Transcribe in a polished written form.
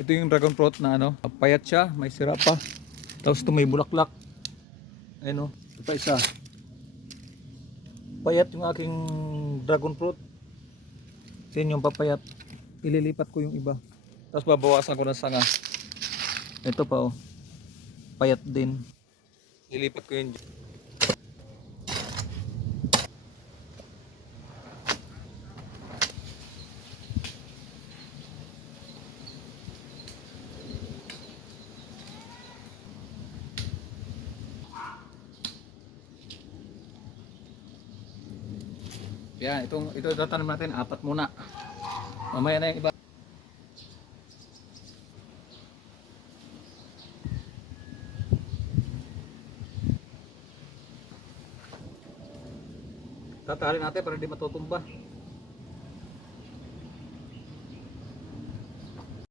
Ito yung dragon fruit na ano, payat siya, may sira pa. Tapos ito may bulaklak. Ayun oh, ito pa isa. Payat yung aking dragon fruit. Ito yung papayat. Ililipat ko yung iba. Tapos babawasan ko ng sanga. Ito pa oh, payat din. Lilipat ko yun. Yan, ito tatanim natin, apat muna. Mamaya na yung iba. Tatahalin natin para hindi matutumba.